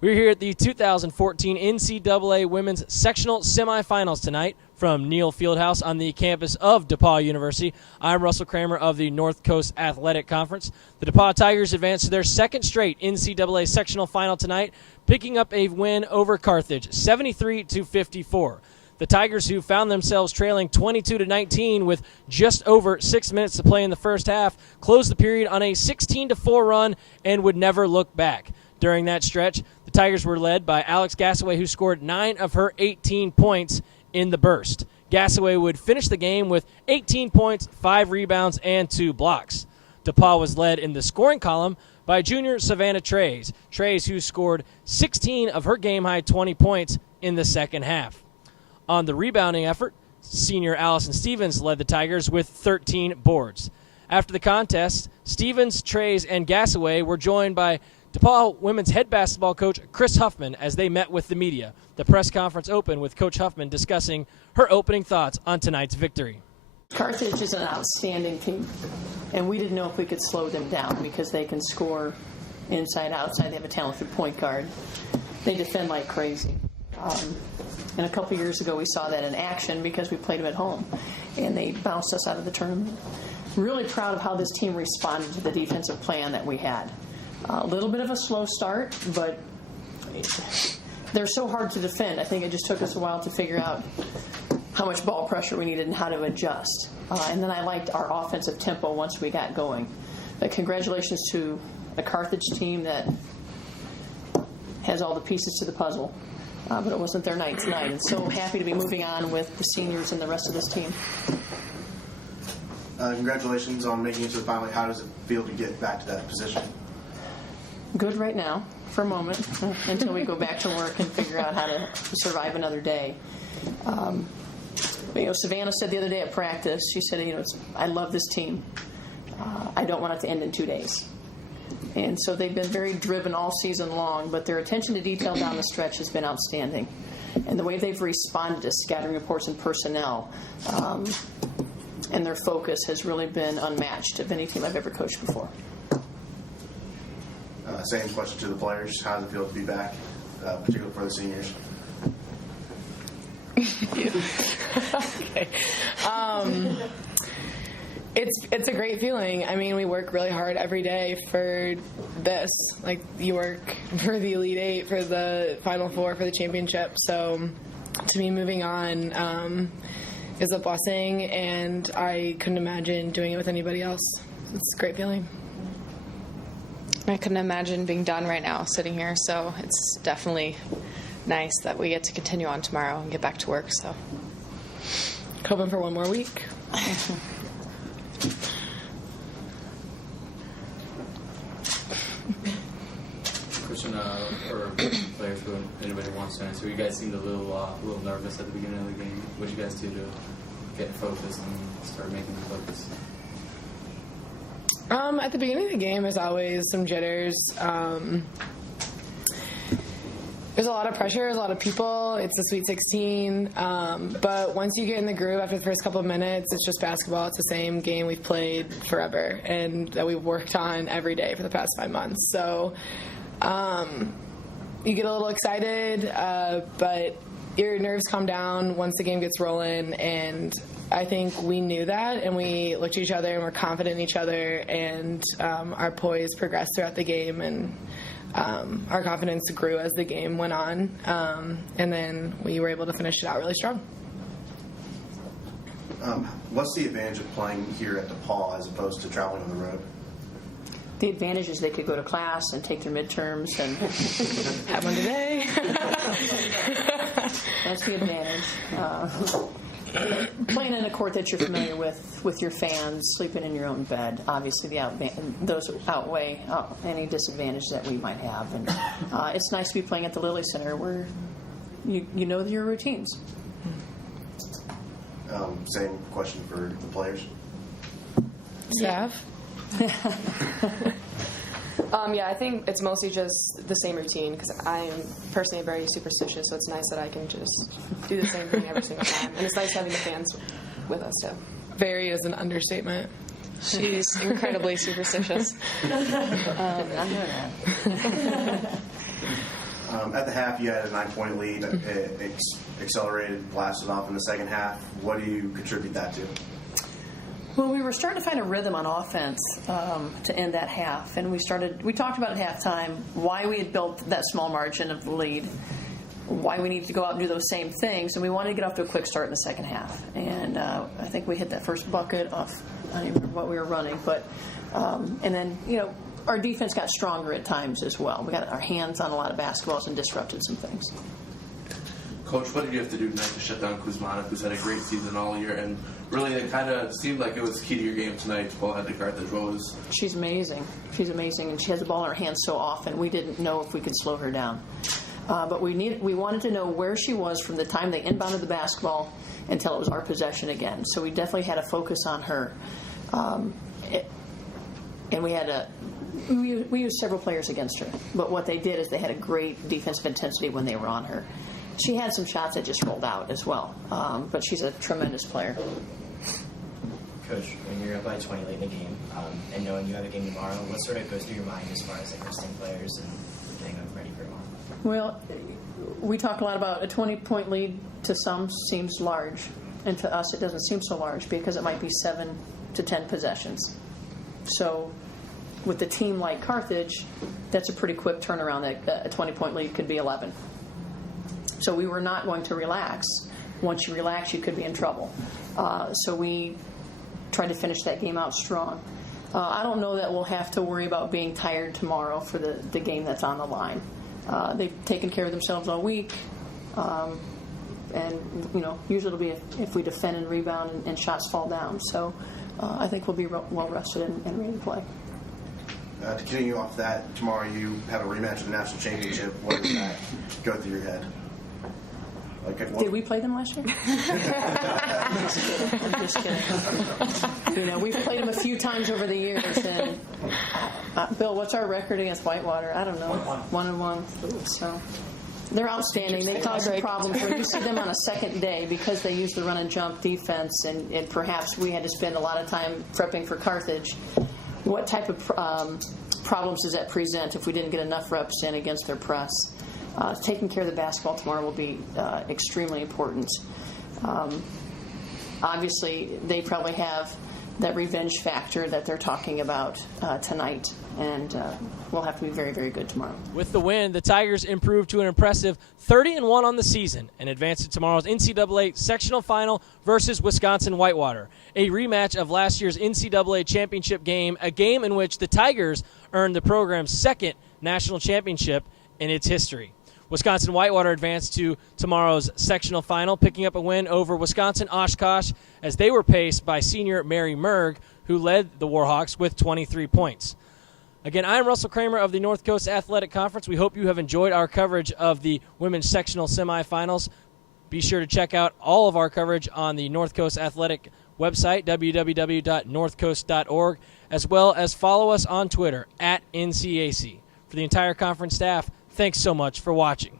We're here at the 2014 NCAA Women's Sectional Semifinals tonight from Neal Fieldhouse on the campus of DePauw University. I'm Russell Kramer of the North Coast Athletic Conference. The DePauw Tigers advance to their second straight NCAA Sectional Final tonight, picking up a win over Carthage, 73-54. The Tigers, who found themselves trailing 22-19 with just over 6 minutes to play in the first half, closed the period on a 16-4 run and would never look back. During that stretch, the Tigers were led by Alex Gassaway, who scored 9 of her 18 points in the burst. Gassaway would finish the game with 18 points, 5 rebounds, and 2 blocks. DePauw was led in the scoring column by junior Savannah Treyes, who scored 16 of her game-high 20 points in the second half. On the rebounding effort, senior Allison Stevens led the Tigers with 13 boards. After the contest, Stevens, Treyes, and Gassaway were joined by DePauw women's head basketball coach Chris Huffman as they met with the media. The press conference opened with Coach Huffman discussing her opening thoughts on tonight's victory. Carthage is an outstanding team, and we didn't know if we could slow them down because they can score inside, outside. They have a talented point guard. They defend like crazy. And a couple years ago we saw that in action because we played them at home, and they bounced us out of the tournament. Really proud of how this team responded to the defensive plan that we had. A little bit of a slow start, but they're so hard to defend. I think it just took us a while to figure out how much ball pressure we needed and how to adjust. And then I liked our offensive tempo once we got going. But congratulations to the Carthage team that has all the pieces to the puzzle. But it wasn't their night tonight. And so happy to be moving on with the seniors and the rest of this team. Congratulations on making it to the final. How does it feel to get back to that position? Good right now, for a moment, until we go back to work and figure out how to survive another day. Savannah said the other day at practice, she said, I love this team. I don't want it to end in 2 days. And so they've been very driven all season long, but their attention to detail down the stretch has been outstanding. And the way they've responded to scattering reports and personnel and their focus has really been unmatched of any team I've ever coached before. Same question to the players. How does it feel to be back, particularly for the seniors? Okay. It's a great feeling. I mean, we work really hard every day for this. Like, you work for the Elite Eight, for the Final Four, for the championship. So to be moving on is a blessing, and I couldn't imagine doing it with anybody else. It's a great feeling. I couldn't imagine being done right now sitting here, so it's definitely nice that we get to continue on tomorrow and get back to work. So hoping for one more week. Question or players who anybody wants to answer. You guys seemed a little nervous at the beginning of the game. What did you guys do to get focused and start making the focus? At the beginning of the game, there's always some jitters. There's a lot of pressure, there's a lot of people. It's the Sweet 16. But once you get in the groove after the first couple of minutes, it's just basketball. It's the same game we've played forever and that we've worked on every day for the past 5 months. So you get a little excited, but your nerves calm down once the game gets rolling, and I think we knew that, and we looked at each other and we're confident in each other, and our poise progressed throughout the game, and our confidence grew as the game went on, and then we were able to finish it out really strong. What's the advantage of playing here at DePauw as opposed to traveling on the road? The advantage is they could go to class and take their midterms and have one today. That's the advantage. Playing in a court that you're familiar with your fans, sleeping in your own bed, obviously those outweigh any disadvantage that we might have. And it's nice to be playing at the Lilly Center where you know your routines. Same question for the players. Staff? Yeah, I think it's mostly just the same routine because I'm personally very superstitious, so it's nice that I can just do the same thing every single time. And it's nice having the fans with us, too. Very is an understatement. She's incredibly superstitious. I know that. At the half, you had a 9-point lead. It accelerated, blasted off in the second half. What do you contribute that to? Well, we were starting to find a rhythm on offense to end that half, and we talked about at halftime why we had built that small margin of the lead, why we needed to go out and do those same things, and we wanted to get off to a quick start in the second half. And I think we hit that first bucket off, I don't even remember what we were running, but and then, our defense got stronger at times as well. We got our hands on a lot of basketballs and disrupted some things. Coach, what did you have to do tonight to shut down Kuzmana, who's had a great season all year, and really it kind of seemed like it was key to your game tonight to pull ahead to Carthage? She's amazing. She's amazing, and she has the ball in her hands so often. We didn't know if we could slow her down. But we wanted to know where she was from the time they inbounded the basketball until it was our possession again. So we definitely had a focus on her. And we used several players against her. But what they did is they had a great defensive intensity when they were on her. She had some shots that just rolled out as well. But she's a tremendous player. Coach, when you're up by 20 late in the game, and knowing you have a game tomorrow, what sort of goes through your mind as far as resting players and getting them ready for tomorrow? Well, we talk a lot about a 20-point lead to some seems large, and to us it doesn't seem so large because it might be 7 to 10 possessions. So with a team like Carthage, that's a pretty quick turnaround. That a 20-point lead could be 11. So we were not going to relax. Once you relax, you could be in trouble. So we tried to finish that game out strong. I don't know that we'll have to worry about being tired tomorrow for the game that's on the line. They've taken care of themselves all week. And, usually it'll be if we defend and rebound and shots fall down. So I think we'll be well rested and ready to play. To continue off that, tomorrow you have a rematch of the national championship. What does that go through your head? Did we play them last year? I'm just kidding. We've played them a few times over the years. And Bill, what's our record against Whitewater? I don't know. 1-1. So they're outstanding. They cause some problems when you see them on a second day because they use the run and jump defense, and perhaps we had to spend a lot of time prepping for Carthage. What type of problems does that present if we didn't get enough reps in against their press? Taking care of the basketball tomorrow will be extremely important. Obviously, they probably have that revenge factor that they're talking about tonight, and we'll have to be very, very good tomorrow. With the win, the Tigers improved to an impressive 30-1 on the season and advanced to tomorrow's NCAA Sectional Final versus Wisconsin-Whitewater, a rematch of last year's NCAA championship game, a game in which the Tigers earned the program's second national championship in its history. Wisconsin-Whitewater advanced to tomorrow's sectional final, picking up a win over Wisconsin-Oshkosh as they were paced by senior Mary Merg, who led the Warhawks with 23 points. Again, I'm Russell Kramer of the North Coast Athletic Conference. We hope you have enjoyed our coverage of the women's sectional semifinals. Be sure to check out all of our coverage on the North Coast Athletic website, www.northcoast.org, as well as follow us on Twitter @NCAC. For the entire conference staff, thanks so much for watching.